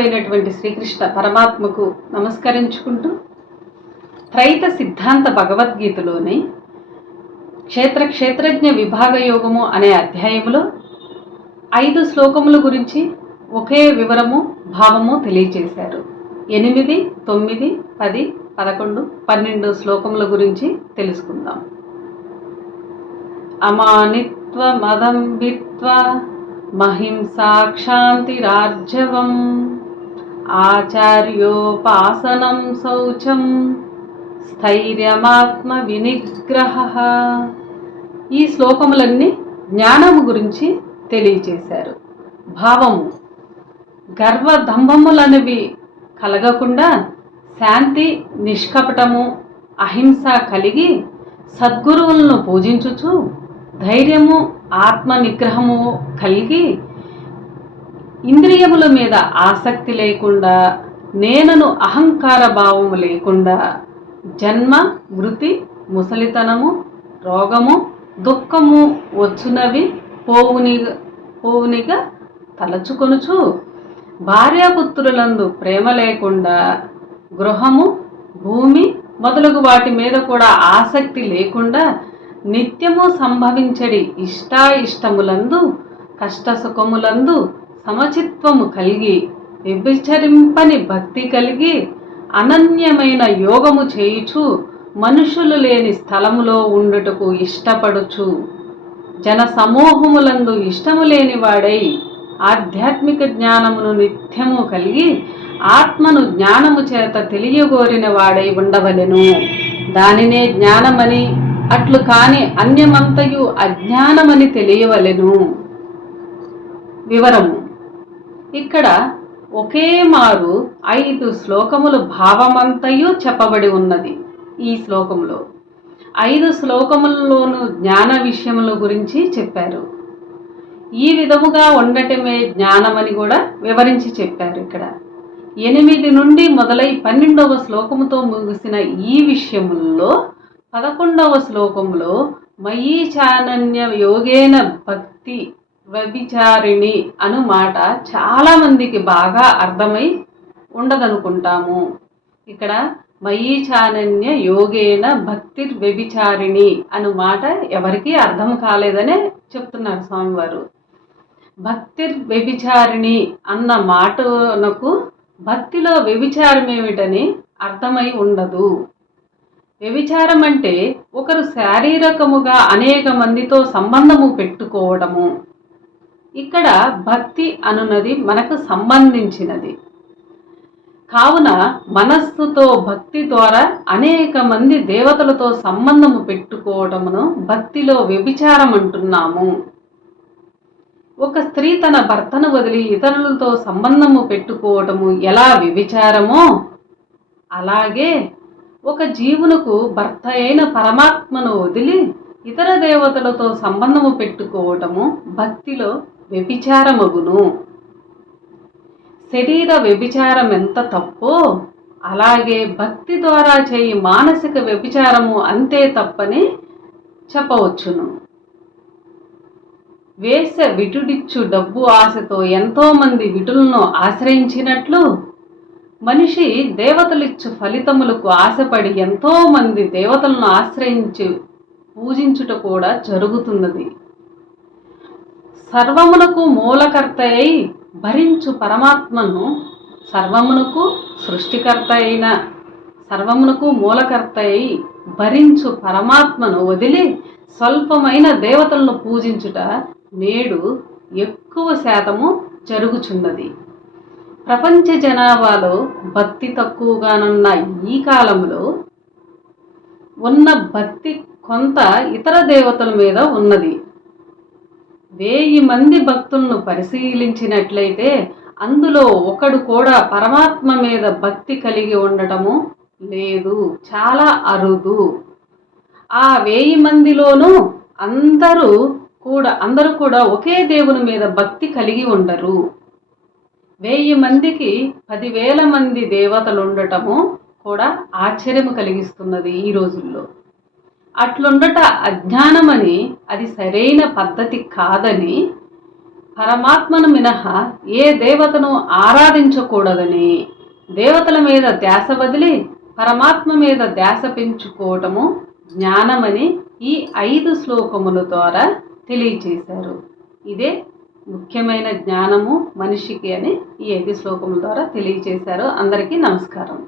అయినటువంటి శ్రీకృష్ణ పరమాత్మకు నమస్కరించుకుంటూ త్రైత సిద్ధాంత భగవద్గీతలోని క్షేత్రజ్ఞ విభాగ యోగము అనే అధ్యాయములో 5 శ్లోకముల గురించి ఒకే వివరము భావము తెలియచేశారు. 8, 9, 10, 11, 12 శ్లోకముల గురించి తెలుసుకుందాం. అమానిత్వమదంబిత్వ మహింసాక్షాంతిరార్జవం ఆచార్యోపాసనం శౌచం స్థైర్యమాత్మ వినిగ్రహ. ఈ శ్లోకములన్నీ జ్ఞానము గురించి తెలియచేశారు. భావము: గర్వదంభములనేవి కలగకుండా శాంతి, నిష్కపటము, అహింస కలిగి సద్గురువులను పూజించుచు ధైర్యము, ఆత్మ నిగ్రహము కలిగి ఇంద్రియముల మీద ఆసక్తి లేకుండా నేనను అహంకార భావము లేకుండా జన్మ, మృతి, ముసలితనము, రోగము, దుఃఖము వచ్చునవి పోవునిగా తలచుకొనుచు భార్యాపుత్రులందు ప్రేమ లేకుండా గృహము, భూమి మొదలగు వాటి మీద కూడా ఆసక్తి లేకుండా నిత్యము సంభవించడి ఇష్టాయిష్టములందు కష్టసుఖములందు సమచిత్వము కలిగి వ్యభిచరింపని భక్తి కలిగి అనన్యమైన యోగము చేయుచు మనుషులు లేని స్థలములో ఉండుటకు ఇష్టపడుచు జన సమూహములందు ఇష్టము లేని వాడై ఆధ్యాత్మిక జ్ఞానమును నిత్యము కలిగి ఆత్మను జ్ఞానము చేత తెలియగోరిన వాడై ఉండవలెను. దానినే జ్ఞానమని, అట్లు కాని అన్యమంతయు అజ్ఞానమని తెలియవలెను. వివరము: ఇక్కడ ఒకే మారు 5 శ్లోకములు భావమంతయు చెప్పబడి ఉన్నది. ఈ శ్లోకములో 5 శ్లోకములలోనూ జ్ఞాన విషయముల గురించి చెప్పారు. ఈ విధముగా ఉండటమే జ్ఞానమని కూడా వివరించి చెప్పారు. ఇక్కడ 8 నుండి మొదలై 12వ శ్లోకముతో ముగిసిన ఈ విషయముల్లో 11వ శ్లోకములో మయీ చానన్య యోగేన భక్తి వ్యభిచారిణి అను మాట చాలా మందికి బాగా అర్థమై ఉండదనుకుంటాము. ఇక్కడ మయీ చానన్య యోగేన భక్తి వ్యభిచారిణి అను మాట ఎవరికీ అర్థం కాలేదనే చెప్తున్నారు స్వామివారు. భక్తి వ్యభిచారిణి అన్న మాటనకు భక్తిలో వ్యభిచారం ఏమిటని అర్థమై ఉండదు. వ్యభిచారం అంటే ఒకరు శారీరకముగా అనేక మందితో సంబంధము పెట్టుకోవడము. ఇక్కడ భక్తి అనున్నది మనకు సంబంధించినది కావున మనస్సుతో భక్తి ద్వారా అనేక మంది దేవతలతో సంబంధము పెట్టుకోవడమును భక్తిలో వ్యభిచారం అంటున్నాము. ఒక స్త్రీ తన భర్తను వదిలి ఇతరులతో సంబంధము పెట్టుకోవటము ఎలా వ్యభిచారమో, అలాగే ఒక జీవునకు భర్త అయిన పరమాత్మను వదిలి ఇతర దేవతలతో సంబంధము పెట్టుకోవటము భక్తిలో వ్యభిచారమగును. శరీర వ్యభిచారం ఎంత తప్పో అలాగే భక్తి ద్వారా చేయి మానసిక వ్యభిచారము అంతే తప్పని చెప్పవచ్చును. వేస విటుడిచ్చు డబ్బు ఆశతో ఎంతో మంది విటులను ఆశ్రయించినట్లు మనిషి దేవతలిచ్చు ఫలితములకు ఆశపడి ఎంతో మంది దేవతలను ఆశ్రయించి పూజించుట కూడా జరుగుతున్నది. సర్వమునకు మూలకర్త అయి భరించు పరమాత్మను, సర్వమునకు సృష్టికర్త అయిన సర్వమునకు మూలకర్త అయి భరించు పరమాత్మను వదిలి స్వల్పమైన దేవతలను పూజించుట నేడు ఎక్కువ శాతము జరుగుచున్నది. ప్రపంచ జనాభాలో భక్తి తక్కువగానున్న ఈ కాలంలో ఉన్న భక్తి కొంత ఇతర దేవతల మీద ఉన్నది. 1000 మంది భక్తులను పరిశీలించినట్లయితే అందులో ఒకడు కూడా పరమాత్మ మీద భక్తి కలిగి ఉండటము లేదు, చాలా అరుదు. ఆ 1000 మందిలోనూ అందరూ కూడా ఒకే దేవుని మీద భక్తి కలిగి ఉండరు. 1000 మందికి 10,000 మంది దేవతలు ఉండటము కూడా ఆశ్చర్యము కలిగిస్తున్నది ఈ రోజుల్లో. అట్లుండట అజ్ఞానమని, అది సరైన పద్ధతి కాదని పరమాత్మను మినహా ఏ దేవతను ఆరాధించకూడదని, దేవతల మీద ధ్యాస వదిలి పరమాత్మ మీద ధ్యాస పెంచుకోవటము జ్ఞానమని ఈ 5 శ్లోకముల ద్వారా తెలియచేశారు. ఇదే ముఖ్యమైన జ్ఞానము మనిషికి అని ఈ 5 శ్లోకముల ద్వారా తెలియచేశారు. అందరికీ నమస్కారం.